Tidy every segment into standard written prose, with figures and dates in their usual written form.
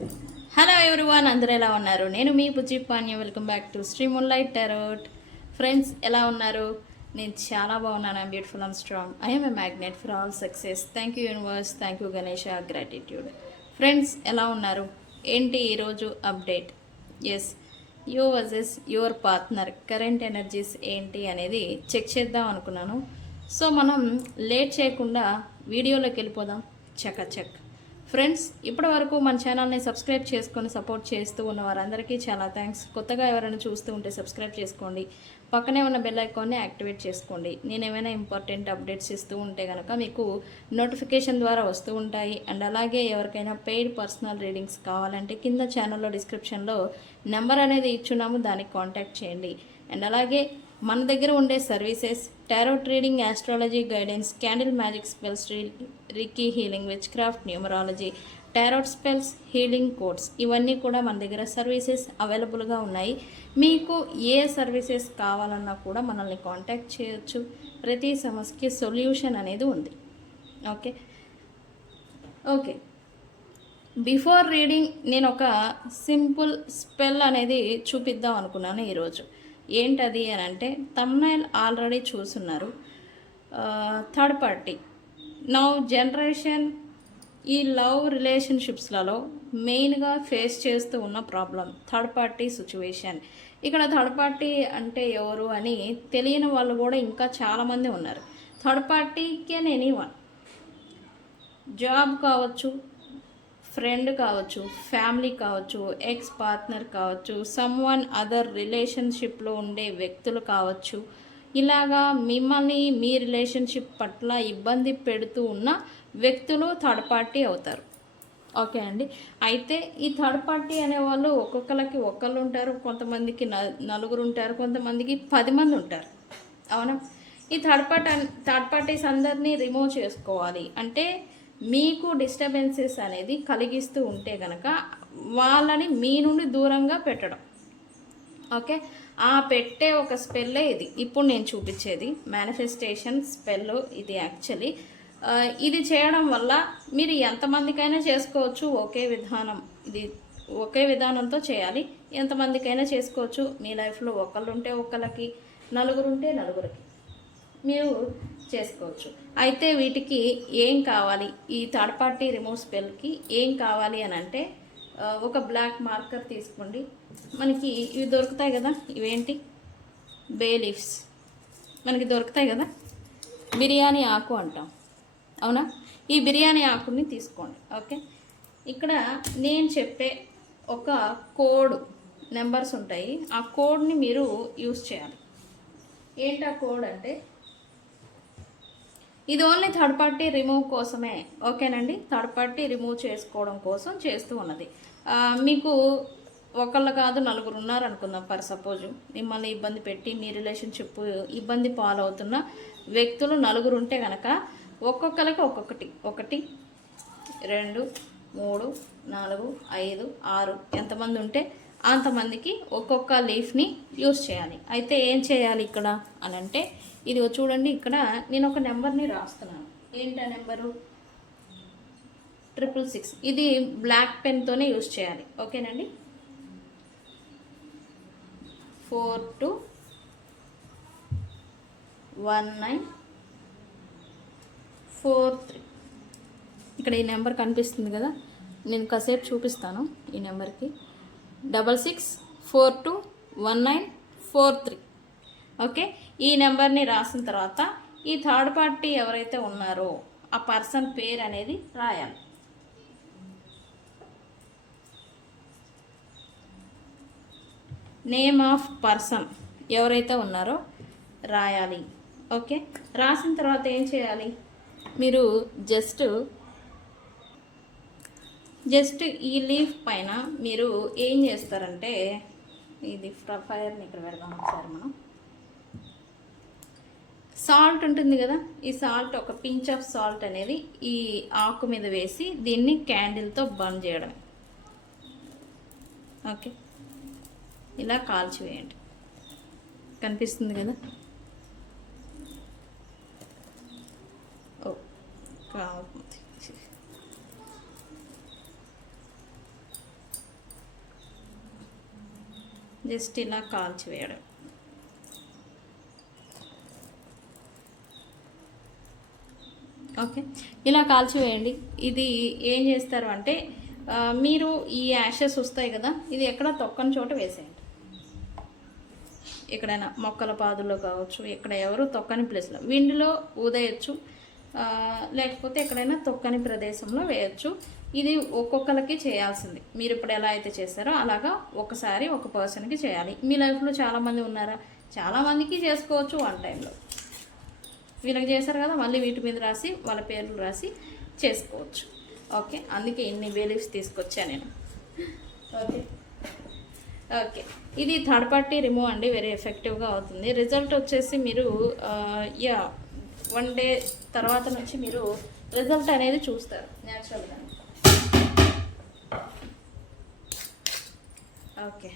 Hello everyone, అందరూ ఎలా ఉన్నారు? నేను మీ Bujji Panya. Welcome back to Sri moonlight tarot. Friends, ఎలా ఉన్నారు? నేను చాలా బాగున్నాను. I'm beautiful and strong. I'm a magnet for all success. Thank you universe, thank you Ganesha, gratitude. Friends, ఎలా ఉన్నారు? ఏంటి ఈరోజు update? Yes, you versus your partner current energies ఏంటి అనేది చెక్ చేద్దాం అనుకున్నాను. సో మనం లేట్ చేయకుండా వీడియోలోకి వెళ్ళిపోదాం. చకచక్. ఫ్రెండ్స్, ఇప్పటి వరకు మన ఛానల్ని సబ్స్క్రైబ్ చేసుకొని సపోర్ట్ చేస్తూ ఉన్న వారందరికీ చాలా థ్యాంక్స్. కొత్తగా ఎవరైనా చూస్తూ ఉంటే సబ్స్క్రైబ్ చేసుకోండి. పక్కనే ఉన్న బెల్ ఐకాన్ని యాక్టివేట్ చేసుకోండి. నేను ఏమైనా ఇంపార్టెంట్ అప్డేట్స్ ఇస్తూ ఉంటే కనుక మీకు నోటిఫికేషన్ ద్వారా వస్తూ ఉంటాయి. అండ్ అలాగే ఎవరికైనా పెయిడ్ పర్సనల్ రీడింగ్స్ కావాలంటే కింద ఛానల్లో డిస్క్రిప్షన్లో నెంబర్ అనేది ఇచ్చున్నాము, దానికి కాంటాక్ట్ చేయండి. అండ్ అలాగే మన దగ్గర ఉండే services tarot reading, astrology guidance, candle magic spells, Reiki healing, witchcraft, numerology, tarot spells, healing codes, ఇవన్నీ కూడా మన దగ్గర సర్వీసెస్ అవైలబుల్గా ఉన్నాయి. మీకు ఏ సర్వీసెస్ కావాలన్నా కూడా మనల్ని కాంటాక్ట్ చేయొచ్చు. ప్రతి సమస్యకి సొల్యూషన్ అనేది ఉంది. ఓకే ఓకే బిఫోర్ రీడింగ్ నేను ఒక సింపుల్ స్పెల్ అనేది చూపిద్దాం అనుకున్నాను ఈరోజు. ఏంటది అని అంటే, థంబ్నైల్ ఆల్రెడీ చూస్తున్నారు. థర్డ్ పార్టీ నౌ జనరేషన్ ఈ లవ్ రిలేషన్షిప్స్లలో మెయిన్గా ఫేస్ చేస్తూ ఉన్న ప్రాబ్లం థర్డ్ పార్టీ సిచ్యువేషన్. ఇక్కడ థర్డ్ పార్టీ అంటే ఎవరు అని తెలియని వాళ్ళు కూడా ఇంకా చాలామంది ఉన్నారు. Third party can anyone, job కావచ్చు, ఫ్రెండ్ కావచ్చు, ఫ్యామిలీ కావచ్చు, ఎక్స్ పార్ట్నర్ కావచ్చు, సమ్వన్ అదర్ రిలేషన్షిప్లో ఉండే వ్యక్తులు కావచ్చు. ఇలాగా మిమ్మల్ని మీ రిలేషన్షిప్ పట్ల ఇబ్బంది పెడుతూ ఉన్న వ్యక్తులు థర్డ్ పార్టీ అవుతారు. ఓకే అండి. అయితే ఈ థర్డ్ పార్టీ అనేవాళ్ళు ఒక్కొక్కరికి ఒకళ్ళు ఉంటారు, కొంతమందికి నలుగురు ఉంటారు, కొంతమందికి 10 మంది ఉంటారు. అవునా? ఈ థర్డ్ పార్టీస్ అందరినీ రిమూవ్ చేసుకోవాలి అంటే మీకు డిస్టర్బెన్సెస్ అనేది కలిగిస్తూ ఉంటే కనుక వాళ్ళని మీ నుండి దూరంగా పెట్టడం. ఓకే, ఆ పెట్టే ఒక స్పెల్లే ఇది ఇప్పుడు నేను చూపించేది మేనిఫెస్టేషన్ స్పెల్. ఇది యాక్చువల్లీ ఇది చేయడం వల్ల మీరు ఎంతమందికైనా చేసుకోవచ్చు. ఇది ఒకే విధానంతో చేయాలి. ఎంతమందికైనా చేసుకోవచ్చు. మీ లైఫ్లో ఒకళ్ళు ఉంటే ఒకళ్ళకి, నలుగురు ఉంటే నలుగురికి మీరు చేసుకోవచ్చు. అయితే వీటికి ఏం కావాలి, ఈ థర్డ్ పార్టీ రిమూవ్ స్పెల్కి ఏం కావాలి అని అంటే, ఒక బ్లాక్ మార్కర్ తీసుకోండి. మనకి ఇవి దొరుకుతాయి కదా, ఇవేంటి బే లీవ్స్ మనకి దొరుకుతాయి కదా, బిర్యానీ ఆకు అంటాం. అవునా? ఈ బిర్యానీ ఆకుని తీసుకోండి. ఓకే, ఇక్కడ నేను చెప్పే ఒక కోడ్ నెంబర్స్ ఉంటాయి. ఆ కోడ్ని మీరు యూజ్ చేయాలి. ఏంటి ఆ కోడ్ అంటే, ఇది ఓన్లీ థర్డ్ పార్టీ రిమూవ్ కోసమే. ఓకేనండి, థర్డ్ పార్టీ రిమూవ్ చేసుకోవడం కోసం చేస్తూ ఉన్నది. మీకు ఒకళ్ళు కాదు, నలుగురు ఉన్నారనుకుందాం. ఫర్ సపోజు మిమ్మల్ని ఇబ్బంది పెట్టి మీ రిలేషన్షిప్ ఇబ్బంది పాలవుతున్న వ్యక్తులు నలుగురు ఉంటే కనుక ఒక్కొక్కరికి ఒక్కొక్కటి, 1 2 3 4 5 6 ఎంతమంది ఉంటే అంతమందికి ఒక్కొక్క లీఫ్ని యూస్ చేయాలి. అయితే ఏం చేయాలి ఇక్కడ అని అంటే, ఇది చూడండి, ఇక్కడ నేను ఒక నెంబర్ని రాస్తున్నాను. ఏంటి ఆ నెంబరు? 666. ఇది బ్లాక్ పెన్తోనే యూస్ చేయాలి. ఓకేనండి. 421943. ఇక్కడ ఈ నెంబర్ కనిపిస్తుంది కదా, నేను కాసేపు చూపిస్తాను. ఈ నెంబర్కి 66421943. ఓకే, ఈ నెంబర్ని రాసిన తర్వాత ఈ థర్డ్ పార్టీ ఎవరైతే ఉన్నారో ఆ పర్సన్ పేరు అనేది రాయాలి. నేమ్ ఆఫ్ పర్సన్ ఎవరైతే ఉన్నారో రాయాలి. ఓకే, రాసిన తర్వాత ఏం చేయాలి? మీరు జస్ట్ ఈ లీఫ్ పైన మీరు ఏం చేస్తారంటే, ఇది ఫైర్ని ఇక్కడ పెడదాం ఒకసారి. మనం సాల్ట్ ఉంటుంది కదా, ఈ సాల్ట్, ఒక పించ్ ఆఫ్ సాల్ట్ అనేది ఈ ఆకు మీద వేసి దీన్ని క్యాండిల్తో బర్న్ చేయడం. ఓకే, ఇలా కాల్చివేయండి. కనిపిస్తుంది కదా. ఓ, జస్ట్ ఇలా కాల్చివేయడం. ఓకే, ఇలా కాల్చివేయండి. ఇది ఏం చేస్తారు అంటే మీరు ఈ యాషెస్ వస్తాయి కదా, ఇది ఎక్కడ తొక్కని చోట వేసేయండి. ఎక్కడైనా మొక్కల పాదుల్లో కావచ్చు, ఇక్కడ ఎవరు తొక్కని ప్లేస్లో విండిలో ఊదేయచ్చు, లేకపోతే ఎక్కడైనా తొక్కని ప్రదేశంలో వేయచ్చు. ఇది ఒక్కొక్కరికి చేయాల్సింది. మీరు ఇప్పుడు ఎలా అయితే చేస్తారో అలాగా ఒకసారి ఒక పర్సన్కి చేయాలి. మీ లైఫ్లో చాలామంది ఉన్నారా, చాలామందికి చేసుకోవచ్చు వన్ టైంలో. వీళ్ళకి చేశారు కదా, మళ్ళీ వీటి మీద రాసి వాళ్ళ పేర్లు రాసి చేసుకోవచ్చు. ఓకే, అందుకే ఇన్ని బేలీఫ్స్ తీసుకొచ్చా నేను. ఓకే ఓకే, ఇది థర్డ్ పార్టీ రిమూవ్ అండి, వెరీ ఎఫెక్టివ్గా అవుతుంది. రిజల్ట్ వచ్చేసి మీరు 1 డే తర్వాత నుంచి మీరు రిజల్ట్ అనేది చూస్తారు న్యాచురల్గా. ఓకే,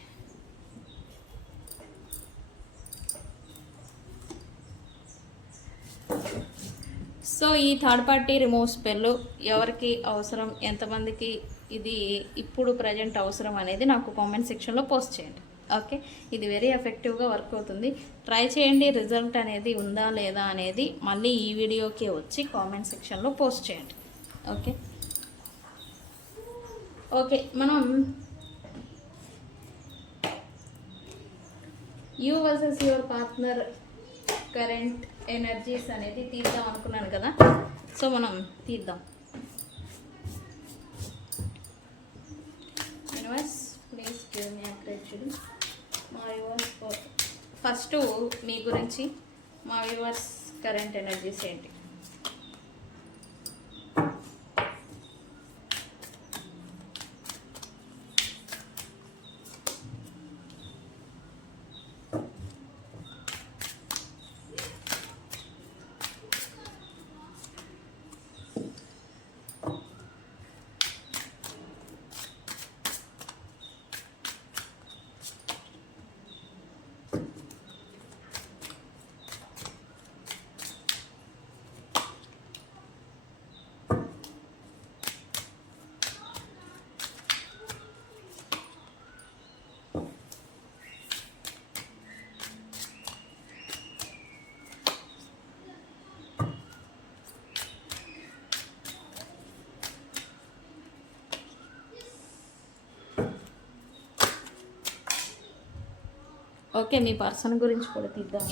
సో ఈ థర్డ్ పార్టీ రిమూవ్ స్పెల్ ఎవరికి అవసరం, ఎంతమందికి ఇది ఇప్పుడు ప్రజెంట్ అవసరం అనేది నాకు కామెంట్ సెక్షన్లో పోస్ట్ చేయండి. ఓకే, ఇది వెరీ ఎఫెక్టివ్గా వర్క్ అవుతుంది. ట్రై చేయండి. రిజల్ట్ అనేది ఉందా లేదా అనేది మళ్ళీ ఈ వీడియోకి వచ్చి కామెంట్ సెక్షన్లో పోస్ట్ చేయండి. ఓకే ఓకే, మనం you versus your partner current energies అనేది తీద్దాం అనుకున్నాను కదా, సో మనం తీద్దాం. యూనివర్స్ ప్లీజ్ గివ్ మీ అగ్రెచుడ్ మా వ్యూవర్స్. ఫస్ట్ మీ గురించి, మా వ్యూవర్స్ కరెంట్ ఎనర్జీస్ ఏంటి? ఓకే, మీ పర్సన్ గురించి కూడా తీద్దాం.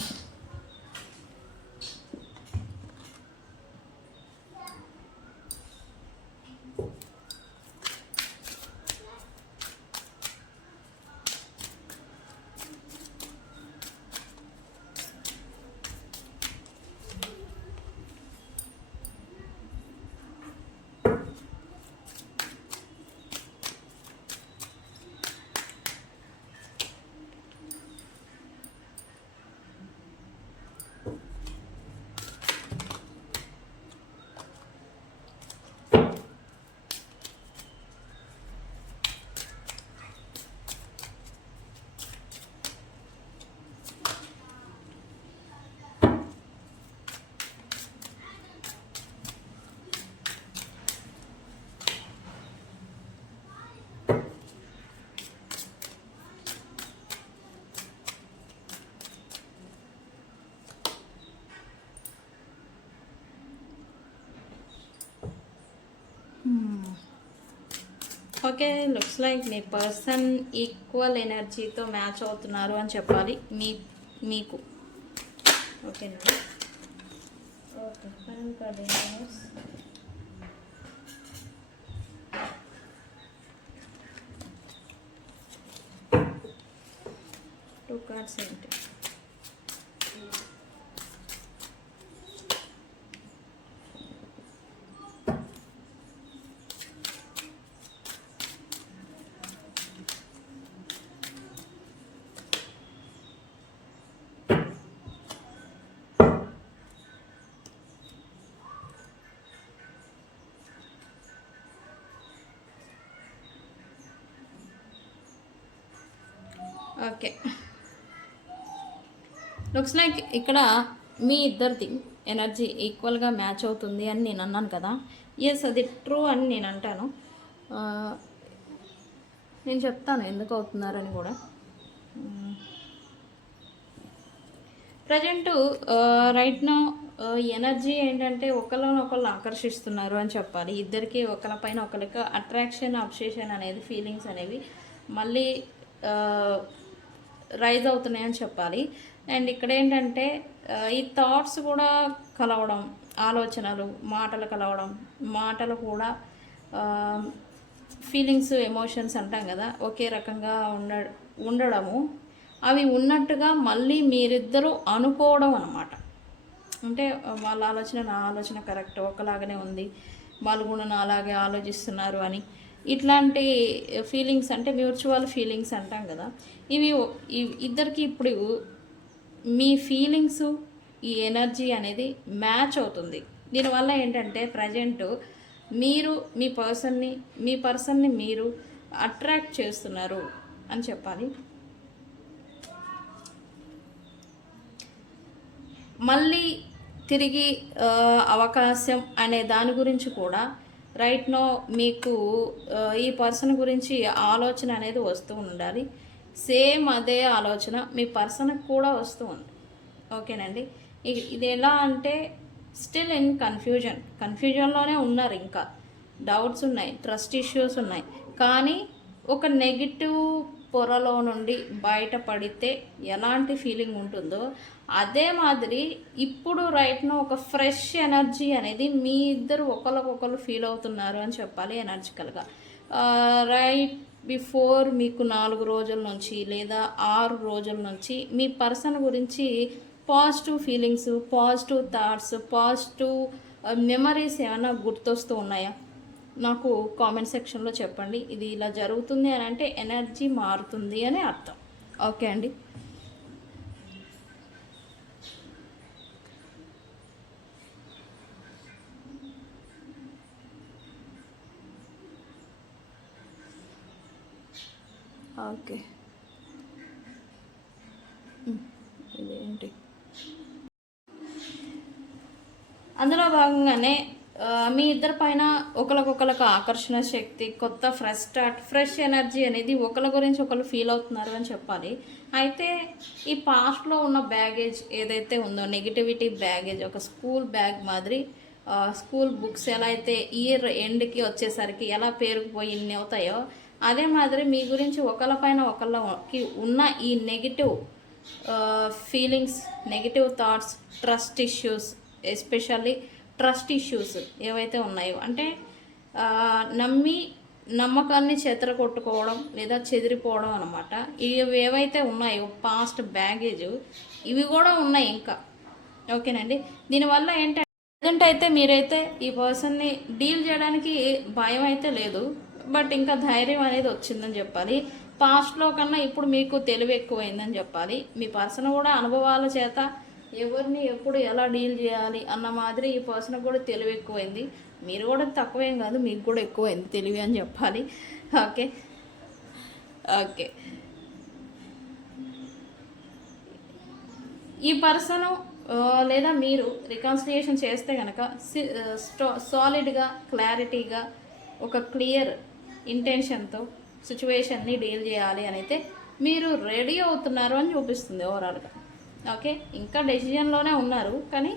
ఓకే, లుక్స్ లైక్ మీ పర్సన్ ఈక్వల్ ఎనర్జీతో మ్యాచ్ అవుతున్నారు అని చెప్పాలి మీకు. ఓకేనా? ఓకే, టూ కార్డ్స్ ఏంటి? ఓకే, లుక్స్ లైక్ ఇక్కడ మీ ఇద్దరిది ఎనర్జీ ఈక్వల్గా మ్యాచ్ అవుతుంది అని నేను అన్నాను కదా. ఎస్, అది ట్రూ అని నేను అంటాను. నేను చెప్తాను ఎందుకు అవుతున్నారని కూడా. ప్రజెంట్ రైట్ నో ఎనర్జీ ఏంటంటే ఒకళ్ళనొకళ్ళు ఆకర్షిస్తున్నారు అని చెప్పాలి. ఇద్దరికి ఒకళ్ళపైన ఒకరికి అట్రాక్షన్, అబ్సెషన్ అనేది ఫీలింగ్స్ అనేవి మళ్ళీ రైజ్ అవుతున్నాయని చెప్పాలి. అండ్ ఇక్కడ ఏంటంటే ఈ థాట్స్ కూడా కలవడం, ఆలోచనలు, మాటలు కలవడం, మాటలు కూడా ఫీలింగ్స్, ఎమోషన్స్ అంటాం కదా, ఒకే రకంగా ఉండడము, అవి ఉన్నట్టుగా మళ్ళీ మీరిద్దరూ అనుకోవడం అన్నమాట. అంటే వాళ్ళ ఆలోచన నా ఆలోచన కరెక్ట్, ఒకలాగానే ఉంది, వాళ్ళు కూడా నా అలాగే ఆలోచిస్తున్నారు అని ఇట్లాంటి ఫీలింగ్స్ అంటే మ్యూచువల్ ఫీలింగ్స్ అంటాం కదా, ఇవి ఇద్దరికి ఇప్పుడు మీ ఫీలింగ్స్, ఈ ఎనర్జీ అనేది మ్యాచ్ అవుతుంది. దీనివల్ల ఏంటంటే ప్రజెంట్ మీరు మీ పర్సన్ని మీరు అట్రాక్ట్ చేస్తున్నారు అని చెప్పాలి. మళ్ళీ తిరిగి అవకాశం అనే దాని గురించి కూడా రైట్ నో మీకు ఈ పర్సన్ గురించి ఆలోచన అనేది వస్తూ ఉండాలి. సేమ్ అదే ఆలోచన మీ పర్సన్కి కూడా వస్తూ ఉంది. ఓకేనండి. ఇది ఎలా అంటే స్టిల్ ఇన్ కన్ఫ్యూజన్లోనే ఉన్నారు, ఇంకా డౌట్స్ ఉన్నాయి, ట్రస్ట్ ఇష్యూస్ ఉన్నాయి. కానీ ఒక నెగిటివ్ పొరలో నుండి బయటపడితే ఎలాంటి ఫీలింగ్ ఉంటుందో అదే మాదిరి ఇప్పుడు రైట్ను ఒక ఫ్రెష్ ఎనర్జీ అనేది మీ ఇద్దరు ఒకరికొకరు ఫీల్ అవుతున్నారు అని చెప్పాలి. ఎనర్జికల్గా రైట్ బిఫోర్ మీకు 4 రోజుల నుంచి లేదా 6 రోజుల నుంచి మీ పర్సన్ గురించి positive feelings, positive thoughts, positive memories ఏమైనా గుర్తొస్తూ ఉన్నాయా? నాకు కామెంట్ సెక్షన్లో చెప్పండి. ఇది ఇలా జరుగుతుంది అని అంటే ఎనర్జీ మారుతుంది అని అర్థం. ఓకే అండి. ఓకే, ఇదేంటి అందులో భాగంగానే మీ ఇద్దరి పైన ఒకరికొకరికి ఆకర్షణ శక్తి, కొత్త ఫ్రెష్ ఎనర్జీ అనేది ఒకరి గురించి ఒకరు ఫీల్ అవుతున్నారు అని చెప్పాలి. అయితే ఈ పాస్ట్లో ఉన్న బ్యాగేజ్ ఏదైతే ఉందో, నెగిటివిటీ బ్యాగేజ్, ఒక స్కూల్ బ్యాగ్ మాదిరి, స్కూల్ బుక్స్ ఎలా అయితే ఇయర్ ఎండ్కి వచ్చేసరికి ఎలా పేరుకుపోయి ఇన్ని అవుతాయో, అదే మాదిరి మీ గురించి ఒకళ్ళపైన ఒకళ్ళకి ఉన్న ఈ negative feelings, negative thoughts, trust issues, especially trust issues ఏవైతే ఉన్నాయో, అంటే నమ్మకాన్ని చెదరగొట్టుకోవడం లేదా చెదిరిపోవడం అనమాట. ఇవి ఏవైతే ఉన్నాయో పాస్ట్ బ్యాగేజ్, ఇవి కూడా ఉన్నాయి ఇంకా. ఓకేనండి. దీనివల్ల ఏంటంటే ప్రజెంట్ అయితే మీరైతే ఈ పర్సన్ని డీల్ చేయడానికి భయం అయితే లేదు, బట్ ఇంకా ధైర్యం అనేది వచ్చిందని చెప్పాలి. పాస్ట్లో కన్నా ఇప్పుడు మీకు తెలివి ఎక్కువైందని చెప్పాలి. మీ పర్సన్ కూడా అనుభవాల చేత ఎవరిని ఎప్పుడు ఎలా డీల్ చేయాలి అన్న మాదిరి ఈ పర్సన్ కూడా తెలివి ఎక్కువైంది. మీరు కూడా తక్కువేం కాదు, మీకు కూడా ఎక్కువైంది తెలివి అని చెప్పాలి. ఓకే ఓకే ఈ పర్సను లేదా మీరు రికన్సిలియేషన్ చేస్తే కనుక సాలిడ్గా, క్లారిటీగా, ఒక క్లియర్ ఇంటెన్షన్తో సిచ్యువేషన్ని డీల్ చేయాలి అని అయితే మీరు రెడీ అవుతున్నారు అని చూపిస్తుంది ఓవరాల్గా. ఓకే, ఇంకా డెసిజన్లోనే ఉన్నారు కానీ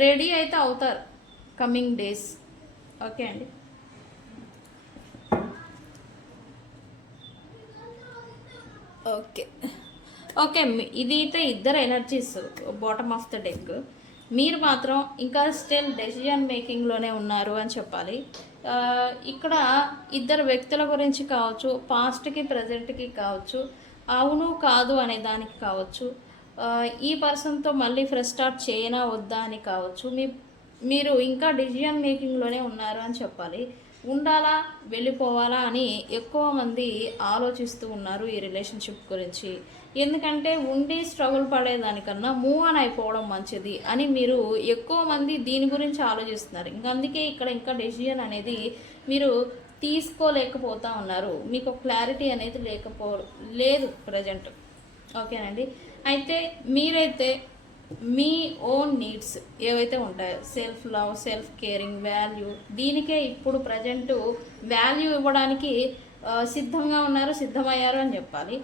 రెడీ అయితే అవుతారు కమింగ్ డేస్. ఓకే అండి. ఓకే ఓకే ఇది అయితే ఇద్దరు energies bottom of the deck. మీరు మాత్రం ఇంకా స్టిల్ డెసిజన్ మేకింగ్లోనే ఉన్నారు అని చెప్పాలి. ఇక్కడ ఇద్దరు వ్యక్తుల గురించి కావచ్చు, పాస్ట్కి ప్రజెంట్కి కావచ్చు, అవును కాదు అనే దానికి కావచ్చు, ఈ పర్సన్తో మళ్ళీ ఫ్రెష్ స్టార్ట్ చేయనా వద్దా అని కావచ్చు, మీరు ఇంకా డెసిజన్ మేకింగ్లోనే ఉన్నారు అని చెప్పాలి. ఉండాలా వెళ్ళిపోవాలా అని ఎక్కువ మంది ఆలోచిస్తూ ఉన్నారు ఈ రిలేషన్షిప్ గురించి. ఎందుకంటే ఉండి స్ట్రగుల్ పడేదానికన్నా మూవ్ ఆన్ అయిపోవడం మంచిది అని మీరు ఎక్కువ మంది దీని గురించి ఆలోచిస్తున్నారు. అందుకే ఇక్కడ ఇంకా డెసిజన్ అనేది మీరు తీసుకోలేకపోతూ ఉన్నారు. మీకు క్లారిటీ అనేది లేదు ప్రజెంట్. ఓకేనండి. అయితే మీరైతే మీ ఓన్ నీడ్స్ ఏవైతే ఉంటాయో, self love, self caring, value, దీనికే ఇప్పుడు ప్రజెంట్ వాల్యూ ఇవ్వడానికి సిద్ధంగా ఉన్నారు, సిద్ధమయ్యారు అని చెప్పాలి.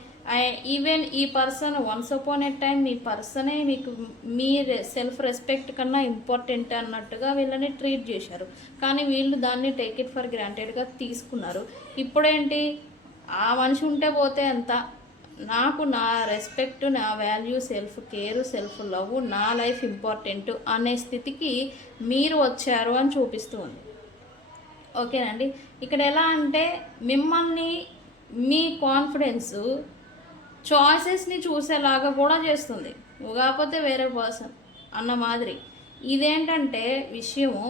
ఈవెన్ ఈ person once upon a time మీ పర్సనే మీకు మీ సెల్ఫ్ రెస్పెక్ట్ కన్నా ఇంపార్టెంట్ అన్నట్టుగా వీళ్ళని ట్రీట్ చేశారు. కానీ వీళ్ళు దాన్ని టేక్ ఇట్ ఫర్ గ్రాంటెడ్గా తీసుకున్నారు. ఇప్పుడేంటి, ఆ మనిషి ఉంటే పోతే ఎంత, నాకు నా రెస్పెక్ట్, నా value, self care, self love, నా లైఫ్ ఇంపార్టెంట్ అనే స్థితికి మీరు వచ్చారు అని చూపిస్తూ ఉంది. ఓకేనండి. ఇక్కడ ఎలా అంటే మిమ్మల్ని మీ కాన్ఫిడెన్స్ చాయిసెస్ని చూసేలాగా కూడా చేస్తుంది. నువ్వు కాకపోతే వేరే పర్సన్ అన్న మాదిరి. ఇదేంటంటే విషయము,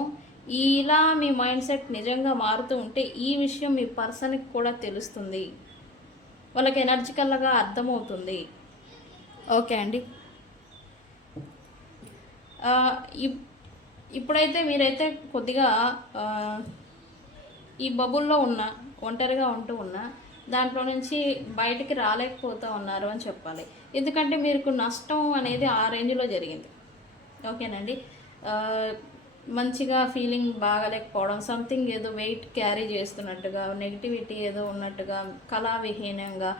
ఇలా మీ మైండ్ సెట్ నిజంగా మారుతూ ఉంటే ఈ విషయం మీ పర్సన్కి కూడా తెలుస్తుంది, వాళ్ళకి ఎనర్జికల్గా అర్థమవుతుంది. ఓకే అండి. ఇప్పుడైతే మీరైతే కొద్దిగా ఈ బబుల్లో ఉన్న ఒంటరిగా ఉన్న దాంట్లో నుంచి బయటికి రాలేకపోతూ ఉన్నారు అని చెప్పాలి. ఎందుకంటే మీకు నష్టం అనేది ఆ రేంజ్లో జరిగింది. ఓకేనండి. మంచిగా ఫీలింగ్ బాగాలేకపోవడం, సంథింగ్ ఏదో వెయిట్ క్యారీ చేస్తున్నట్టుగా, నెగిటివిటీ ఏదో ఉన్నట్టుగా, కళావిహీనంగా,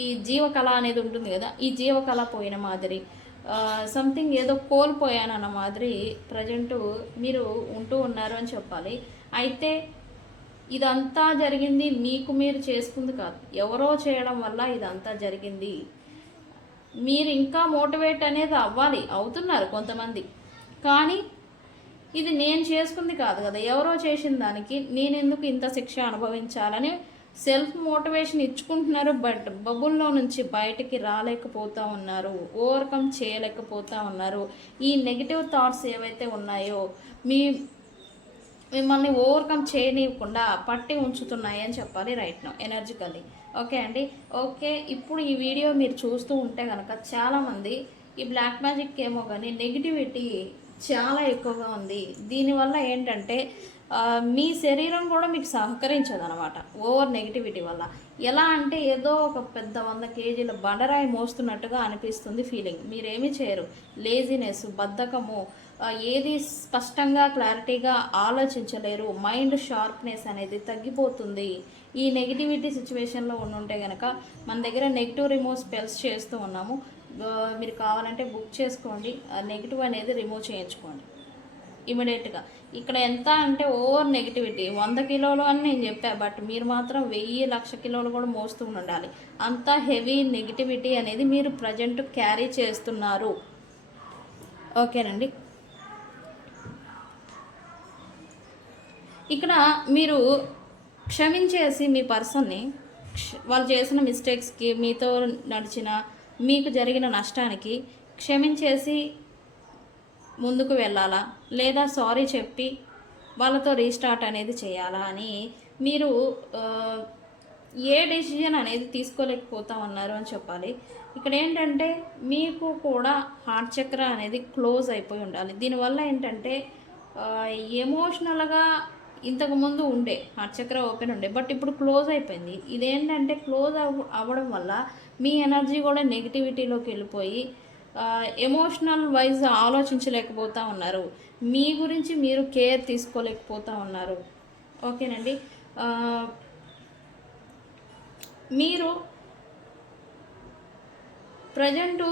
ఈ జీవకళ అనేది ఉంటుంది కదా, ఈ జీవకళ పోయిన మాదిరి, సంథింగ్ ఏదో కోల్పోయానన్న మాదిరి ప్రజెంటు మీరు ఉంటూ ఉన్నారు అని చెప్పాలి. అయితే ఇదంతా జరిగింది మీకు మీరు చేసుకుంది కాదు, ఎవరో చేయడం వల్ల ఇదంతా జరిగింది. మీరు ఇంకా మోటివేట్ అనేది అవ్వాలి, అవుతున్నారు కొంతమంది. కానీ ఇది నేను చేసుకుంది కాదు కదా, ఎవరో చేసిన దానికి నేను ఎందుకు ఇంత శిక్ష అనుభవించాలని సెల్ఫ్ మోటివేషన్ ఇచ్చుకుంటున్నారు. బట్ బబుల్లో నుంచి బయటికి రాలేకపోతూ ఉన్నారు, ఓవర్కమ్ చేయలేకపోతూ ఉన్నారు. ఈ నెగిటివ్ థాట్స్ ఏవైతే ఉన్నాయో మిమ్మల్ని ఓవర్కమ్ చేయనివ్వకుండా పట్టి ఉంచుతున్నాయి అని చెప్పాలి రైట్ నౌ ఎనర్జికల్లీ. ఓకే అండి. ఓకే, ఇప్పుడు ఈ వీడియో మీరు చూస్తూ ఉంటే కనుక చాలామంది ఈ బ్లాక్ మ్యాజిక్ ఏమో కానీ నెగిటివిటీ చాలా ఎక్కువగా ఉంది. దీనివల్ల ఏంటంటే మీ శరీరం కూడా మీకు సహకరించదు అనమాట ఓవర్ నెగిటివిటీ వల్ల. ఎలా అంటే ఏదో ఒక పెద్ద 100 కేజీల బండరాయి మోస్తున్నట్టుగా అనిపిస్తుంది ఫీలింగ్. మీరేమీ చేయరు, లేజినెస్, బద్ధకము, ఏది స్పష్టంగా క్లారిటీగా ఆలోచించలేరు, మైండ్ షార్ప్నెస్ అనేది తగ్గిపోతుంది. ఈ నెగిటివిటీ సిచ్యువేషన్లో ఉంటే కనుక మన దగ్గర నెగిటివ్ రిమూవ్ స్పెల్స్ చేస్తూ ఉన్నాము. మీరు కావాలంటే బుక్ చేసుకోండి, నెగిటివ్ అనేది రిమూవ్ చేయించుకోండి ఇమీడియట్గా. ఇక్కడ ఎంత అంటే ఓవర్ నెగిటివిటీ 100 కిలోలు అని నేను చెప్పా, బట్ మీరు మాత్రం 1000-1,00,000 కిలోలు కూడా మోస్తూ ఉండాలి. అంత హెవీ నెగిటివిటీ అనేది మీరు ప్రజెంట్ క్యారీ చేస్తున్నారు. ఓకేనండి. ఇక్కడ మీరు క్షమించేసి మీ పర్సన్ని, వాళ్ళు చేసిన మిస్టేక్స్కి, మీతో నడిచిన మీకు జరిగిన నష్టానికి క్షమించేసి ముందుకు వెళ్ళాలా, లేదా సారీ చెప్పి వాళ్ళతో రీస్టార్ట్ అనేది చేయాలా అని మీరు ఏ డెసిజన్ అనేది తీసుకోలేకపోతా ఉన్నారు అని చెప్పాలి. ఇక్కడ ఏంటంటే మీకు కూడా హార్ట్ చక్ర అనేది క్లోజ్ అయిపోయి ఉండాలి. దీనివల్ల ఏంటంటే ఎమోషనల్గా ఇంతకుముందు ఉండే హార్ట్ చక్ర ఓపెన్ ఉండే, బట్ ఇప్పుడు క్లోజ్ అయిపోయింది. ఇదేంటంటే క్లోజ్ అవ్వడం వల్ల మీ ఎనర్జీ కూడా నెగిటివిటీలోకి వెళ్ళిపోయి ఎమోషనల్ వైజ్ ఆలోచించలేకపోతూ ఉన్నారు, మీ గురించి మీరు కేర్ తీసుకోలేకపోతూ ఉన్నారు. ఓకేనండి. మీరు ప్రజెంటు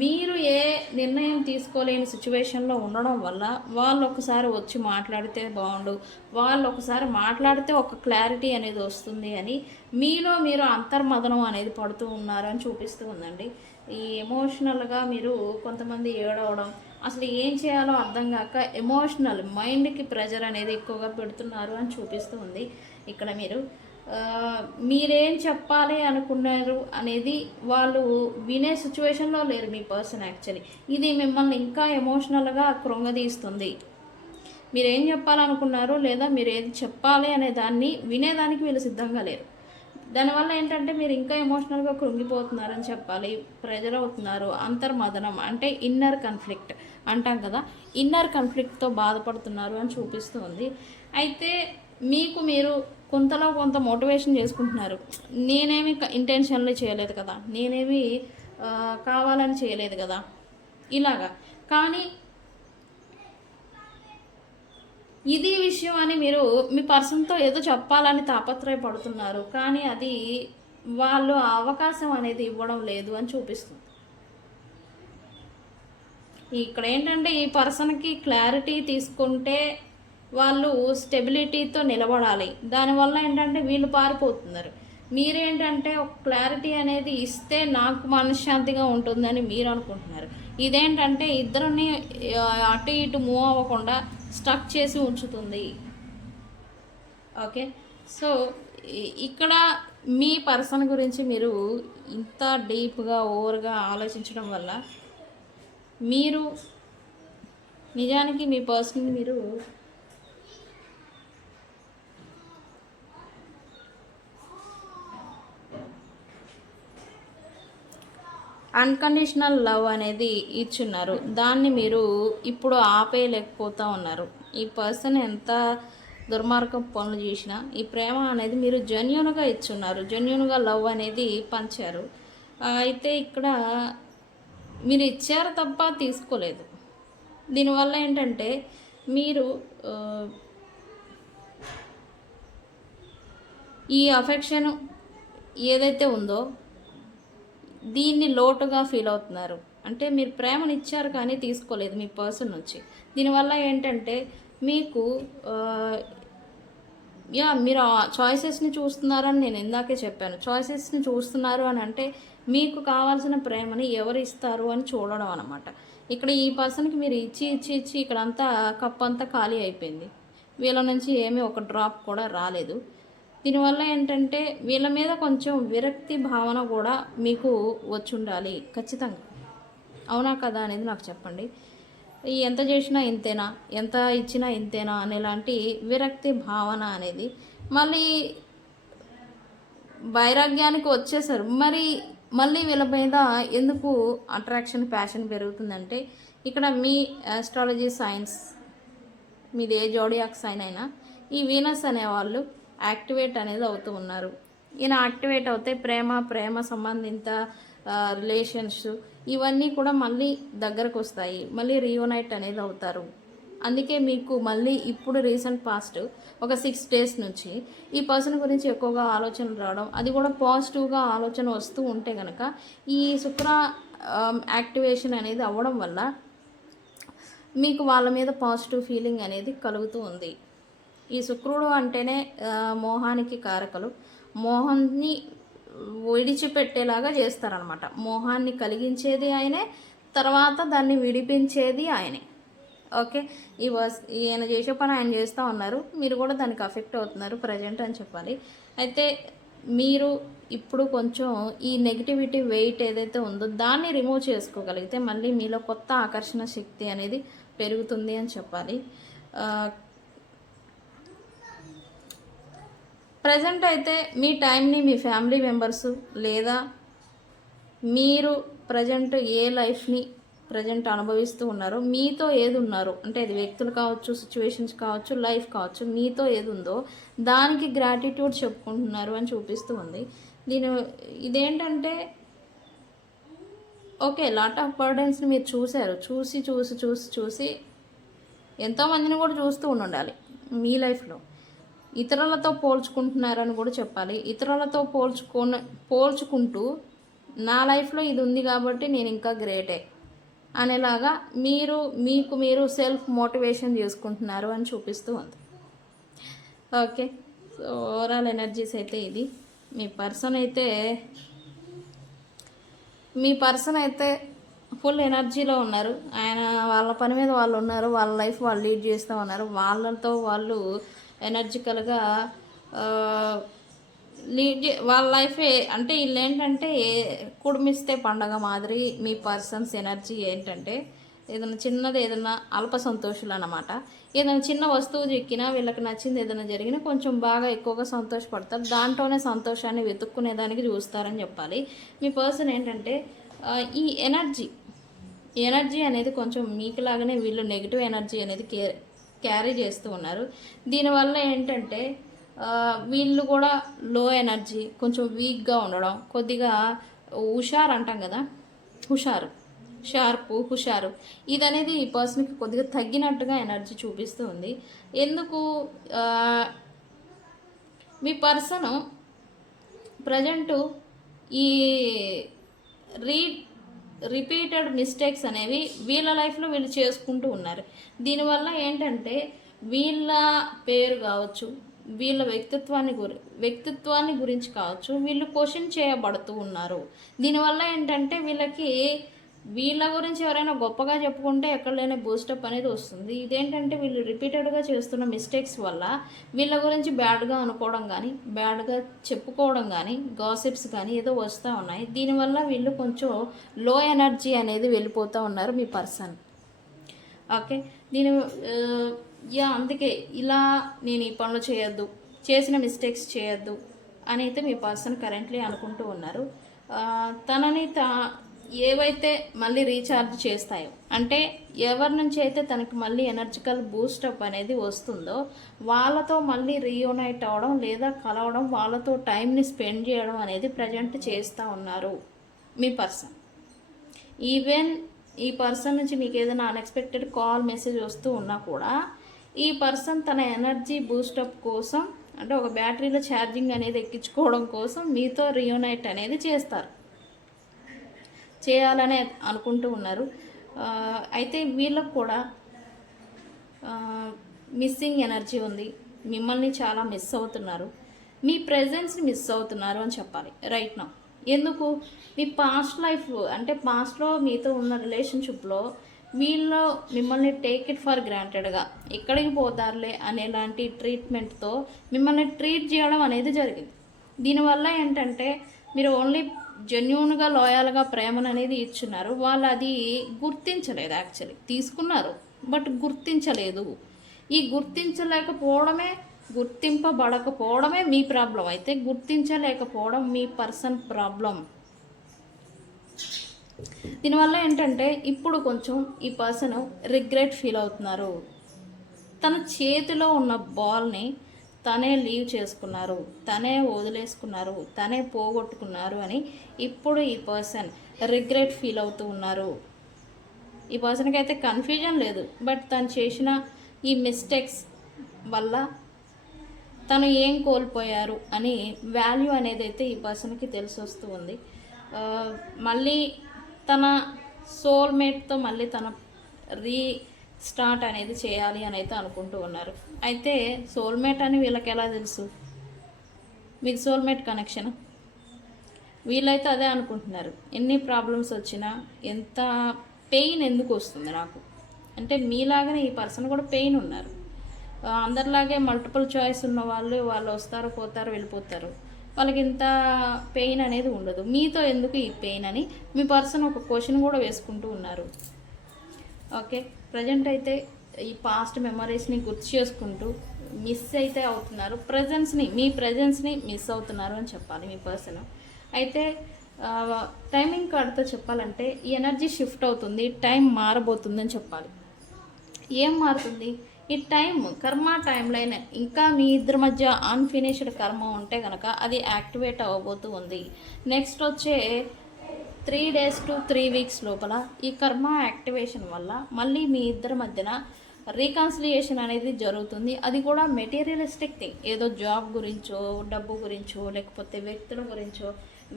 మీరు ఏ నిర్ణయం తీసుకోలేని సిచ్యువేషన్లో ఉండడం వల్ల వాళ్ళు ఒకసారి వచ్చి మాట్లాడితే బాగుండు, వాళ్ళు ఒకసారి మాట్లాడితే ఒక క్లారిటీ అనేది వస్తుంది అని మీలో మీరు అంతర్మదనం అనేది పడుతూ ఉన్నారని చూపిస్తూ ఉందండి. ఈ ఎమోషనల్గా మీరు కొంతమంది ఏడవడం, అసలు ఏం చేయాలో అర్థం కాక ఎమోషనల్ మైండ్కి ప్రెజర్ అనేది ఎక్కువగా పెడుతున్నారు అని చూపిస్తూ ఉంది. ఇక్కడ మీరేం చెప్పాలి అనుకున్నారు అనేది వాళ్ళు వినే సిచ్యువేషన్లో లేరు మీ పర్సన్ యాక్చువల్లీ. ఇది మిమ్మల్ని ఇంకా ఎమోషనల్గా కృంగదీస్తుంది. మీరేం చెప్పాలనుకున్నారు లేదా మీరు ఏది చెప్పాలి అనే దాన్ని వినేదానికి వీళ్ళు సిద్ధంగా లేరు. దానివల్ల ఏంటంటే మీరు ఇంకా ఎమోషనల్గా కృంగిపోతున్నారని చెప్పాలి, ప్రెజర్ అవుతున్నారు. అంతర్మదనం అంటే ఇన్నర్ కాన్ఫ్లిక్ట్ అంటాం కదా, ఇన్నర్ కాన్ఫ్లిక్ట్తో బాధపడుతున్నారు అని చూపిస్తూ ఉంది. అయితే మీకు మీరు కొంతలో కొంత మోటివేషన్ చేసుకుంటున్నారు. నేనేమి ఇంటెన్షన్లీ చేయలేదు కదా, నేనేమి కావాలని చేయలేదు కదా ఇలాగా. కానీ ఇది విషయం అని మీరు మీ పర్సన్తో ఏదో చెప్పాలని తాపత్రయపడుతున్నారు, కానీ అది వాళ్ళు ఆ అవకాశం అనేది ఇవ్వడం లేదు అని చూపిస్తుంది. ఇక్కడ ఏంటంటే ఈ పర్సన్కి క్లారిటీ తీసుకుంటే వాళ్ళు స్టెబిలిటీతో నిలబడాలి. దానివల్ల ఏంటంటే వీళ్ళు పారిపోతున్నారు. మీరేంటంటే ఒక క్లారిటీ అనేది ఇస్తే నాకు మనశ్శాంతిగా ఉంటుందని మీరు అనుకుంటున్నారు. ఇదేంటంటే ఇద్దరిని అటు ఇటు మూవ్ అవ్వకుండా స్టక్ చేసి ఉంచుతుంది. ఓకే, సో ఇక్కడ మీ పర్సన్ గురించి మీరు ఇంత డీప్గా ఓవర్గా ఆలోచించడం వల్ల మీరు నిజానికి మీ పర్సన్ మీరు అన్కండిషనల్ లవ్ అనేది ఇచ్చున్నారు. దాన్ని మీరు ఇప్పుడు ఆపేయలేకపోతూ ఉన్నారు. ఈ పర్సన్ ఎంత దుర్మార్గం పనులు చేసినా ఈ ప్రేమ అనేది మీరు జెన్యూన్గా ఇచ్చున్నారు, జెన్యూన్గా లవ్ అనేది పంచారు. అయితే ఇక్కడ మీరు ఇచ్చారు తప్ప తీసుకోలేదు. దీనివల్ల ఏంటంటే మీరు ఈ అఫెక్షన్ ఏదైతే ఉందో దీన్ని లోటుగా ఫీల్ అవుతున్నారు. అంటే మీరు ప్రేమను ఇచ్చారు కానీ తీసుకోలేదు మీ పర్సన్ నుంచి. దీనివల్ల ఏంటంటే మీకు మీరు ఆ చాయిసెస్ని చూస్తున్నారని నేను ఇందాకే చెప్పాను. చాయిసెస్ని చూస్తున్నారు అని అంటే మీకు కావాల్సిన ప్రేమని ఎవరు ఇస్తారు అని చూడడం అనమాట. ఇక్కడ ఈ పర్సన్కి మీరు ఇచ్చి ఇచ్చి ఇచ్చి ఇక్కడంతా కప్ అంతా ఖాళీ అయిపోయింది. వీళ్ళ నుంచి ఏమీ ఒక డ్రాప్ కూడా రాలేదు. దీనివల్ల ఏంటంటే వీళ్ళ మీద కొంచెం విరక్తి భావన కూడా మీకు వచ్చి ఉండాలి ఖచ్చితంగా. అవునా కదా అనేది నాకు చెప్పండి. ఎంత చేసినా ఇంతేనా, ఎంత ఇచ్చినా ఇంతేనా అనేలాంటి విరక్తి భావన అనేది మళ్ళీ వైరాగ్యానికి వచ్చేసారు. మళ్ళీ వీళ్ళ మీద ఎందుకు అట్రాక్షన్ ప్యాషన్ పెరుగుతుందంటే ఇక్కడ మీ ఆస్ట్రాలజీ సైన్స్ మీది ఏ జోడియాక్ సైన్ అయినా ఈ వీనస్ అనేవాళ్ళు యాక్టివేట్ అనేది అవుతూ ఉన్నారు. ఈయన యాక్టివేట్ అవుతే ప్రేమ సంబంధిత రిలేషన్స్ ఇవన్నీ కూడా మళ్ళీ దగ్గరకు వస్తాయి, మళ్ళీ రీయూనైట్ అనేది అవుతారు. అందుకే మీకు మళ్ళీ ఇప్పుడు రీసెంట్ పాస్ట్ ఒక 6 days నుంచి ఈ పర్సన్ గురించి ఎక్కువగా ఆలోచనలు రావడం, అది కూడా పాజిటివ్గా ఆలోచన వస్తూ ఉంటే కనుక ఈ శుక్ర యాక్టివేషన్ అనేది అవ్వడం వల్ల మీకు వాళ్ళ మీద పాజిటివ్ ఫీలింగ్ అనేది కలుగుతూ ఉంది. ఈ శుక్రుడు అంటేనే మోహానికి కారకులు. మోహాన్ని విడిచిపెట్టేలాగా చేస్తారనమాట. మోహాన్ని కలిగించేది ఆయనే, తర్వాత దాన్ని విడిపించేది ఆయనే. ఓకే, ఈయన చేసే పని ఆయన చేస్తూ ఉన్నారు, మీరు కూడా దానికి అఫెక్ట్ అవుతున్నారు ప్రజెంట్ అని చెప్పాలి. అయితే మీరు ఇప్పుడు కొంచెం ఈ నెగిటివిటీ వెయిట్ ఏదైతే ఉందో దాన్ని రిమూవ్ చేసుకోగలిగితే మళ్ళీ మీలో కొత్త ఆకర్షణ శక్తి అనేది పెరుగుతుంది అని చెప్పాలి. ప్రజెంట్ అయితే మీ టైంని మీ ఫ్యామిలీ మెంబర్సు లేదా మీరు ప్రజెంట్ ఏ లైఫ్ని ప్రజెంట్ అనుభవిస్తూ ఉన్నారో, మీతో ఏది ఉన్నారో అంటే అది వ్యక్తులు కావచ్చు, సిచ్యువేషన్స్ కావచ్చు, లైఫ్ కావచ్చు, మీతో ఏది ఉందో దానికి గ్రాటిట్యూడ్ చెప్పుకుంటున్నారు అని చూపిస్తూ ఉంది. ఇదేంటంటే ఓకే, లాట్ ఆఫ్ బర్డెన్స్ని మీరు చూశారు. చూసి ఎంతోమందిని కూడా చూస్తూ ఉండాలి మీ లైఫ్లో. ఇతరులతో పోల్చుకుంటున్నారని కూడా చెప్పాలి. ఇతరులతో పోల్చుకుంటూ నా లైఫ్లో ఇది ఉంది కాబట్టి నేను ఇంకా గ్రేటే అనేలాగా మీరు సెల్ఫ్ మోటివేషన్ చేసుకుంటున్నారు అని చూపిస్తూ ఉంది. ఓకే, సో ఓవరాల్ ఎనర్జీస్ అయితే ఇది. మీ పర్సన్ అయితే ఫుల్ ఎనర్జీలో ఉన్నారు. ఆయన వాళ్ళ పని మీద వాళ్ళు ఉన్నారు, వాళ్ళ లైఫ్ వాళ్ళు లీడ్ చేస్తూ ఉన్నారు. వాళ్ళతో వాళ్ళు ఎనర్జికల్గా వాళ్ళ లైఫే అంటే వీళ్ళు ఏంటంటే కుడుమిస్తే పండగ మాదిరి. మీ పర్సన్స్ ఎనర్జీ ఏంటంటే ఏదైనా అల్ప సంతోషులు అన్నమాట. ఏదైనా చిన్న వస్తువు చిక్కినా వీళ్ళకి నచ్చింది ఏదైనా జరిగినా కొంచెం బాగా ఎక్కువగా సంతోషపడతారు. దాంట్లోనే సంతోషాన్ని వెతుక్కునేదానికి చూస్తారని చెప్పాలి. మీ పర్సన్ ఏంటంటే ఈ ఎనర్జీ అనేది కొంచెం మీకులాగానే వీళ్ళు నెగిటివ్ ఎనర్జీ అనేది క్యారీ చేస్తూ ఉన్నారు. దీనివల్ల ఏంటంటే వీళ్ళు కూడా లో ఎనర్జీ, కొంచెం వీక్గా ఉండడం, కొద్దిగా హుషారు అంటాం కదా, షార్పు, హుషారు ఇదనేది ఈ పర్సన్కి కొద్దిగా తగ్గినట్టుగా ఎనర్జీ చూపిస్తూ ఉంది. ఎందుకు మీ పర్సను ప్రజెంటు ఈ రీ రిపీటెడ్ మిస్టేక్స్ అనేవి వీళ్ళ లైఫ్లో వీళ్ళు చేసుకుంటూ ఉన్నారు. దీనివల్ల ఏంటంటే వీళ్ళ పేరు కావచ్చు, వీళ్ళ వ్యక్తిత్వాన్ని గురించి కావచ్చు, వీళ్ళు క్వశ్చన్ చేయబడుతూ ఉన్నారు. దీనివల్ల ఏంటంటే వీళ్ళ గురించి ఎవరైనా గొప్పగా చెప్పుకుంటే ఎక్కడ లేని బూస్టప్ అనేది వస్తుంది. ఇదేంటంటే వీళ్ళు రిపీటెడ్గా చేస్తున్న మిస్టేక్స్ వల్ల వీళ్ళ గురించి బ్యాడ్గా అనుకోవడం కానీ, బ్యాడ్గా చెప్పుకోవడం కానీ, గాసిప్స్ కానీ ఏదో వస్తూ ఉన్నాయి. దీనివల్ల వీళ్ళు కొంచెం లో ఎనర్జీ అనేది వెళ్ళిపోతూ ఉన్నారు మీ పర్సన్. ఓకే, అందుకే ఇలా నేను ఈ పనులు చేయొద్దు, చేసిన మిస్టేక్స్ చేయొద్దు అని అయితే మీ పర్సన్ కరెంట్లీ అనుకుంటూ ఉన్నారు. తనని ఏవైతే మళ్ళీ రీఛార్జ్ చేస్తాయో, అంటే ఎవరి నుంచి అయితే తనకి మళ్ళీ ఎనర్జికల్ బూస్టప్ అనేది వస్తుందో వాళ్ళతో మళ్ళీ రీయూనైట్ అవ్వడం లేదా కలవడం, వాళ్ళతో టైంని స్పెండ్ చేయడం అనేది ప్రజెంట్ చేస్తూ ఉన్నారు మీ పర్సన్. ఈవెన్ ఈ పర్సన్ నుంచి మీకు ఏదైనా అన్ఎక్స్పెక్టెడ్ కాల్ మెసేజ్ వస్తూ ఉన్నా కూడా ఈ పర్సన్ తన ఎనర్జీ బూస్టప్ కోసం, అంటే ఒక బ్యాటరీలో ఛార్జింగ్ అనేది ఎక్కించుకోవడం కోసం మీతో రీయూనైట్ అనేది చేయాలనే అనుకుంటూ ఉన్నారు. అయితే వీళ్ళకు కూడా మిస్సింగ్ ఎనర్జీ ఉంది. మిమ్మల్ని చాలా మిస్ అవుతున్నారు, మీ ప్రెజెన్స్ని మిస్ అవుతున్నారు అని చెప్పాలి రైట్ నౌ. ఎందుకు? మీ పాస్ట్ లైఫ్, అంటే పాస్ట్లో మీతో ఉన్న రిలేషన్షిప్లో వీళ్ళు మిమ్మల్ని టేక్ ఇట్ ఫర్ గ్రాంటెడ్గా ఎక్కడికి పోతారులే అనేలాంటి ట్రీట్మెంట్తో మిమ్మల్ని ట్రీట్ చేయడం అనేది జరిగింది. దీనివల్ల ఏంటంటే మీరు ఓన్లీ జెన్యూన్గా లాయల్గా ప్రేమను అనేది ఇచ్చున్నారు, వాళ్ళు అది గుర్తించలేదు. యాక్చువల్లీ తీసుకున్నారు బట్ గుర్తించలేదు. ఈ గుర్తింపబడకపోవడమే మీ ప్రాబ్లం. అయితే గుర్తించలేకపోవడం మీ పర్సన్ ప్రాబ్లం. దీనివల్ల ఏంటంటే ఇప్పుడు కొంచెం ఈ పర్సన్ రిగ్రెట్ ఫీల్ అవుతున్నారు. తన చేతిలో ఉన్న బాల్ని తనే లీవ్ చేసుకున్నారు, తనే వదిలేసుకున్నారు, తనే పోగొట్టుకున్నారు అని ఇప్పుడు ఈ పర్సన్ రిగ్రెట్ ఫీల్ అవుతూ ఉన్నారు. ఈ పర్సన్కి అయితే కన్ఫ్యూజన్ లేదు, బట్ తను చేసిన ఈ మిస్టేక్స్ వల్ల తను ఏం కోల్పోయారు అని వాల్యూ అనేది అయితే ఈ పర్సన్కి తెలిసి వస్తూ ఉంది. మళ్ళీ తన సోల్మేట్తో మళ్ళీ తన స్టార్ట్ అనేది చేయాలి అని అయితే అనుకుంటూ ఉన్నారు. అయితే సోల్మేట్ అని వీళ్ళకి ఎలా తెలుసు? మీకు సోల్మేట్ కనెక్షన్ వీళ్ళైతే అదే అనుకుంటున్నారు. ఎన్ని ప్రాబ్లమ్స్ వచ్చినా, ఎంత పెయిన్ ఎందుకు వస్తుంది నాకు అంటే, మీలాగానే ఈ పర్సన్ కూడా పెయిన్ ఉన్నారు. అందరిలాగే మల్టిపుల్ చాయిస్ ఉన్న వాళ్ళు వస్తారు, పోతారు, వెళ్ళిపోతారు. వాళ్ళకి ఇంత పెయిన్ అనేది ఉండదు. మీతో ఎందుకు ఈ పెయిన్ అని మీ పర్సన్ ఒక క్వశ్చన్ కూడా వేసుకుంటూ ఉన్నారు. ఓకే, ప్రజెంట్ అయితే ఈ పాస్ట్ మెమరీస్ని గుర్తు చేసుకుంటూ మిస్ అయితే అవుతున్నారు. మీ ప్రెజెన్స్ని మిస్ అవుతున్నారు అని చెప్పాలి మీ పర్సన్. అయితే టైమింగ్ కార్డ్తో చెప్పాలంటే ఈ ఎనర్జీ షిఫ్ట్ అవుతుంది, టైం మారబోతుందని చెప్పాలి. ఏం మారుతుంది? ఈ కర్మ టైం లైన్ ఇంకా మీ ఇద్దరి మధ్య అన్ఫినిష్డ్ కర్మ ఉంటే కనుక అది యాక్టివేట్ అవ్వబోతూ ఉంది. నెక్స్ట్ వచ్చే 3 days to 3 weeks లోపల ఈ కర్మ యాక్టివేషన్ వల్ల మళ్ళీ మీ ఇద్దరి మధ్యన రీకన్సిలియేషన్ అనేది జరుగుతుంది. అది కూడా మెటీరియలిస్టిక్ థింగ్, ఏదో జాబ్ గురించో, డబ్బు గురించో, లేకపోతే వ్యక్తుల గురించో,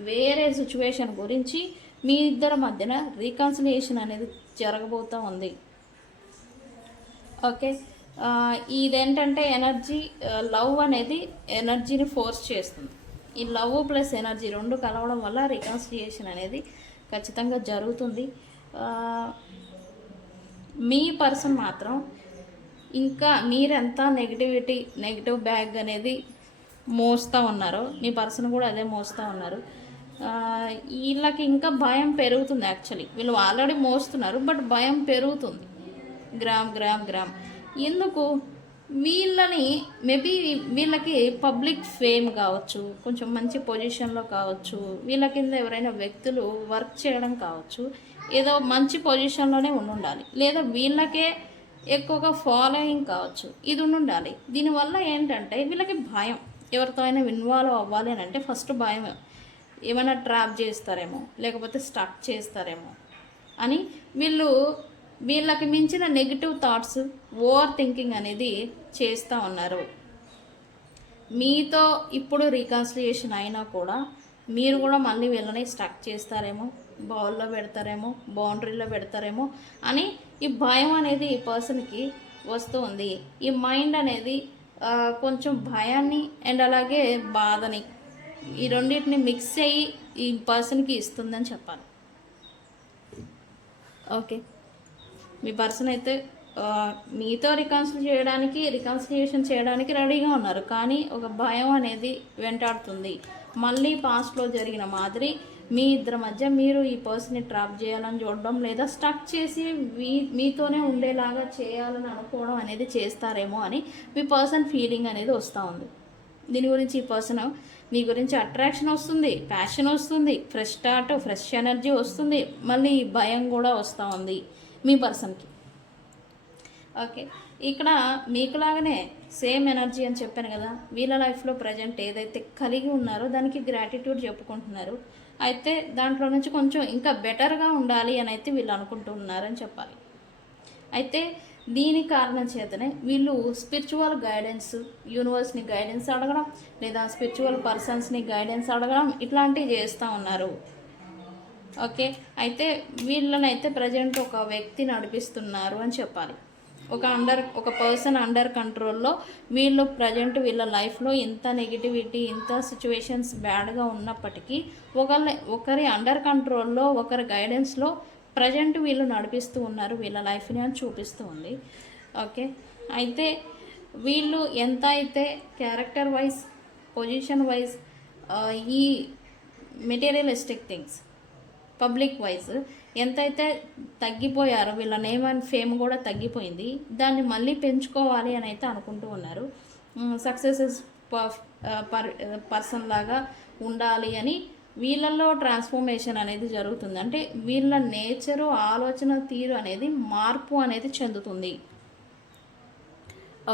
వేరే సిచ్యువేషన్ గురించి మీ ఇద్దరి మధ్యన రీకన్సిలియేషన్ అనేది జరగబోతూ ఉంది. ఓకే, ఇదేంటంటే లవ్ అనేది ఎనర్జీని ఫోర్స్ చేస్తుంది. ఈ లవ్ ప్లస్ ఎనర్జీ రెండు కలవడం వల్ల రికన్సిలియేషన్ అనేది ఖచ్చితంగా జరుగుతుంది. మీ పర్సన్ మాత్రం ఇంకా మీరెంత నెగిటివ్ బ్యాగ్ అనేది మోస్తూ ఉన్నారో మీ పర్సన్ కూడా అదే మోస్తూ ఉన్నారు. వీళ్ళకి ఇంకా భయం పెరుగుతుంది. యాక్చువల్లీ వీళ్ళు ఆల్రెడీ మోస్తున్నారు, బట్ భయం పెరుగుతుంది. గ్రామ్ ఎందుకు? వీళ్ళకి పబ్లిక్ ఫేమ్ కావచ్చు, కొంచెం మంచి పొజిషన్లో కావచ్చు, వీళ్ళ కింద ఎవరైనా వ్యక్తులు వర్క్ చేయడం కావచ్చు, ఏదో మంచి పొజిషన్లోనే ఉండాలి, లేదా వీళ్ళకే ఎక్కువగా ఫాలోయింగ్ కావచ్చు, ఇది ఉండాలి. దీనివల్ల ఏంటంటే వీళ్ళకి భయం. ఎవరితో అయినా ఇన్వాల్వ్ అవ్వాలి అని అంటే ఫస్ట్ భయం, ఏమైనా ట్రాప్ చేస్తారేమో, లేకపోతే స్టక్ చేస్తారేమో అని వీళ్ళకి మించిన నెగిటివ్ థాట్స్, ఓవర్ థింకింగ్ అనేది చేస్తూ ఉన్నారు. మీతో ఇప్పుడు రీకన్సిలియేషన్ అయినా కూడా మీరు కూడా మళ్ళీ వీళ్ళని స్టక్ చేస్తారేమో, బౌల్లో పెడతారేమో, బౌండరీలో పెడతారేమో అని ఈ భయం అనేది ఈ పర్సన్కి వస్తూ ఉంది. ఈ మైండ్ అనేది కొంచెం భయాన్ని అండ్ అలాగే బాధని ఈ రెండింటిని మిక్స్ అయ్యి ఈ పర్సన్కి ఇస్తుందని చెప్పాలి. ఓకే, మీ పర్సన్ అయితే మీతో రికన్సిలియేషన్ చేయడానికి రెడీగా ఉన్నారు, కానీ ఒక భయం అనేది వెంటాడుతుంది. మళ్ళీ పాస్ట్లో జరిగిన మాదిరి మీ ఇద్దరి మధ్య మీరు ఈ పర్సన్ని ట్రాప్ చేయాలని చూడడం, లేదా స్టక్ చేసి మీతోనే ఉండేలాగా చేయాలని అనుకోవడం అనేది చేస్తారేమో అని మీ పర్సన్ ఫీలింగ్ అనేది వస్తూ ఉంది. దీని గురించి ఈ పర్సన్ మీ గురించి అట్రాక్షన్ వస్తుంది, ప్యాషన్ వస్తుంది, ఫ్రెష్ స్టార్ట్, ఫ్రెష్ ఎనర్జీ వస్తుంది, మళ్ళీ భయం కూడా వస్తూ ఉంది మీ పర్సన్కి. ఓకే, ఇక్కడ మీకులాగానే సేమ్ ఎనర్జీ అని చెప్పాను కదా, వీళ్ళ లైఫ్లో ప్రజెంట్ ఏదైతే కలిగి ఉన్నారో దానికి గ్రాటిట్యూడ్ చెప్పుకుంటున్నారు. అయితే దాంట్లో నుంచి కొంచెం ఇంకా బెటర్గా ఉండాలి అని అయితే వీళ్ళు అనుకుంటున్నారని చెప్పాలి. అయితే దీని కారణం చేతనే వీళ్ళు స్పిరిచువల్ గైడెన్స్, యూనివర్స్ని గైడెన్స్ అడగడం, లేదా స్పిరిచువల్ పర్సన్స్ని గైడెన్స్ అడగడం ఇట్లాంటివి చేస్తూ ఉన్నారు. ఓకే, అయితే వీళ్ళనైతే ప్రజెంట్ ఒక వ్యక్తి నడిపిస్తున్నారు అని చెప్పాలి. ఒక పర్సన్ అండర్ కంట్రోల్లో వీళ్ళు ప్రజెంట్ వీళ్ళ లైఫ్లో ఇంత నెగిటివిటీ, ఇంత సిచ్యువేషన్స్ బ్యాడ్గా ఉన్నప్పటికీ ఒకరి అండర్ కంట్రోల్లో, ఒకరి గైడెన్స్లో ప్రజెంట్ వీళ్ళు నడిపిస్తూ ఉన్నారు వీళ్ళ లైఫ్ని అని చూపిస్తూ ఉంది. ఓకే, అయితే వీళ్ళు ఎంత అయితే క్యారెక్టర్ వైజ్, పొజిషన్ వైజ్, ఈ మెటీరియలిస్టిక్ థింగ్స్, పబ్లిక్ వైజ్ ఎంతైతే తగ్గిపోయారో, వీళ్ళ నేమ్ అండ్ ఫేమ్ కూడా తగ్గిపోయింది, దాన్ని మళ్ళీ పెంచుకోవాలి అని అయితే అనుకుంటూ ఉన్నారు. సక్సెసెస్ పర్సన్ లాగా ఉండాలి అని వీళ్ళల్లో ట్రాన్స్ఫర్మేషన్ అనేది జరుగుతుంది. అంటే వీళ్ళ నేచరు, ఆలోచన తీరు అనేది మార్పు అనేది చెందుతుంది.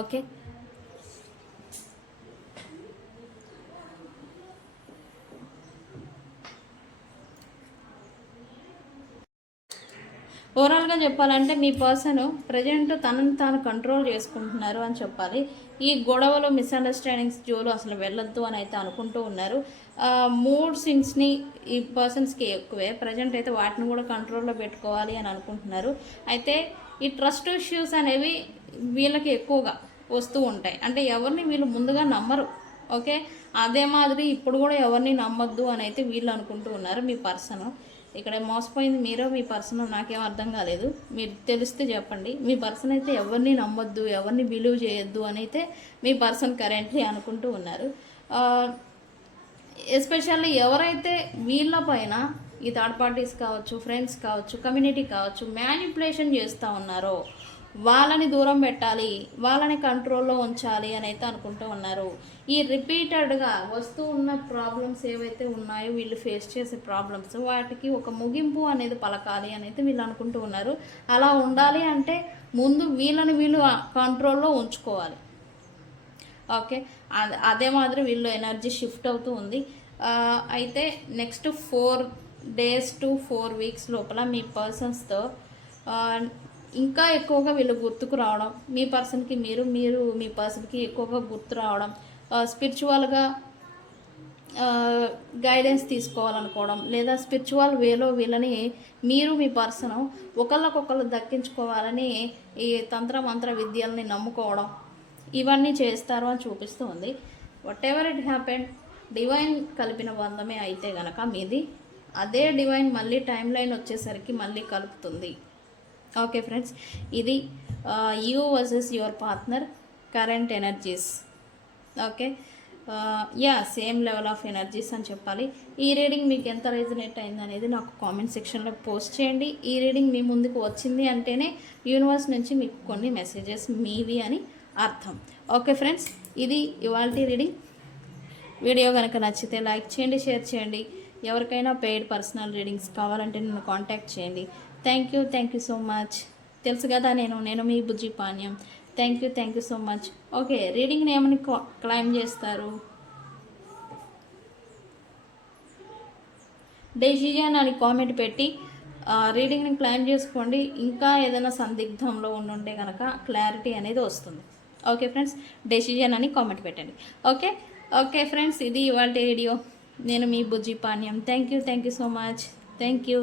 ఓకే, ఓవరాల్గా చెప్పాలంటే మీ పర్సన్ ప్రజెంట్ తనని తాను కంట్రోల్ చేసుకుంటున్నారు అని చెప్పాలి. ఈ గొడవలు, మిస్అండర్స్టాండింగ్స్ జోలు అసలు వెళ్ళొద్దు అని అయితే అనుకుంటూ ఉన్నారు. మూడ్ స్వింగ్స్ని ఈ పర్సన్స్కి ఎక్కువే, ప్రజెంట్ అయితే వాటిని కూడా కంట్రోల్లో పెట్టుకోవాలి అని అనుకుంటున్నారు. అయితే ఈ ట్రస్ట్ ఇష్యూస్ అనేవి వీళ్ళకి ఎక్కువగా వస్తూ ఉంటాయి. అంటే ఎవరిని వీళ్ళు ముందుగా నమ్మరు. ఓకే, అదే మాదిరి ఇప్పుడు కూడా ఎవరిని నమ్మొద్దు అని అయితే వీళ్ళు అనుకుంటూ ఉన్నారు. మీ పర్సన్ ఇక్కడ మోసపోయింది మీరో మీ పర్సన్ నాకేం అర్థం కాలేదు, మీరు తెలిస్తే చెప్పండి. మీ పర్సన్ అయితే ఎవరిని నమ్మొద్దు, ఎవరిని బిలీవ్ చేయొద్దు అని అయితే మీ పర్సన్ కరెంట్లీ అనుకుంటూ ఉన్నారు. ఎస్పెషల్లీ ఎవరైతే వీళ్ళ పైన ఈ థర్డ్ పార్టీస్ కావచ్చు, ఫ్రెండ్స్ కావచ్చు, కమ్యూనిటీ కావచ్చు మ్యానిపులేషన్ చేస్తూ ఉన్నారో వాళ్ళని దూరం పెట్టాలి, వాళ్ళని కంట్రోల్లో ఉంచాలి అని అయితే అనుకుంటూ ఉన్నారు. ఈ రిపీటెడ్గా వస్తూ ఉన్న ప్రాబ్లమ్స్ ఏవైతే ఉన్నాయో, వీళ్ళు ఫేస్ చేసే ప్రాబ్లమ్స్, వాటికి ఒక ముగింపు అనేది పలకాలి అని అయితే వీళ్ళు అనుకుంటూ ఉన్నారు. అలా ఉండాలి అంటే ముందు వీళ్ళు కంట్రోల్లో ఉంచుకోవాలి. ఓకే, అదే మాదిరి వీళ్ళు ఎనర్జీ షిఫ్ట్ అవుతూ ఉంది. అయితే నెక్స్ట్ 4 days to 4 weeks లోపల మీ పర్సన్స్తో ఇంకా ఎక్కువగా వీళ్ళు గుర్తుకు రావడం, మీ పర్సన్కి మీరు మీ పర్సన్కి ఎక్కువగా గుర్తు రావడం, స్పిరిచువల్గా గైడెన్స్ తీసుకోవాలనుకోవడం, లేదా స్పిరిచువల్ వేలో వీళ్ళని మీ పర్సన్ ఒకళ్ళకొకళ్ళు దక్కించుకోవాలని ఈ మంత్ర విద్యల్ని నమ్ముకోవడం, ఇవన్నీ చేస్తారు అని చూపిస్తూ ఉంది. What ever it happened, divine కలిపిన బంధమే అయితే గనక మీది, అదే డివైన్ మళ్ళీ టైం లైన్ వచ్చేసరికి మళ్ళీ కలుపుతుంది. ఓకే ఫ్రెండ్స్, ఇది you versus your partner current energies. Okay, same level of energies అని చెప్పాలి. ఈ రీడింగ్ మీకు ఎంత రెజనేట్ అయింది అనేది నాకు కామెంట్ సెక్షన్లో పోస్ట్ చేయండి. ఈ రీడింగ్ మీ ముందుకు వచ్చింది అంటేనే యూనివర్స్ నుంచి మీకు కొన్ని మెసేజెస్ మీవి అని అర్థం. ఓకే ఫ్రెండ్స్, ఇది ఇవాల్టి రీడింగ్. వీడియో కనుక నచ్చితే లైక్ చేయండి, షేర్ చేయండి. ఎవరికైనా పెయిడ్ పర్సనల్ రీడింగ్స్ కావాలంటే నన్ను కాంటాక్ట్ చేయండి. Thank you so much. తెలుసు కదా నేను మీ Bujji Panyam. Thank you so much. Okay, రీడింగ్ని ఏమని క్లైమ్ చేస్తారు? డెసిజన్ అని కామెంట్ పెట్టి రీడింగ్ని ప్లాన్ చేసుకోండి. ఇంకా ఏదైనా సందిగ్ధంలో ఉండుంటే కనుక క్లారిటీ అనేది వస్తుంది. ఓకే ఫ్రెండ్స్, డెసిజన్ అని కామెంట్ పెట్టండి. ఓకే ఓకే ఫ్రెండ్స్, ఇది ఇవాళ వీడియో. నేను మీ Bujji Panyam. Thank you so much. Thank you.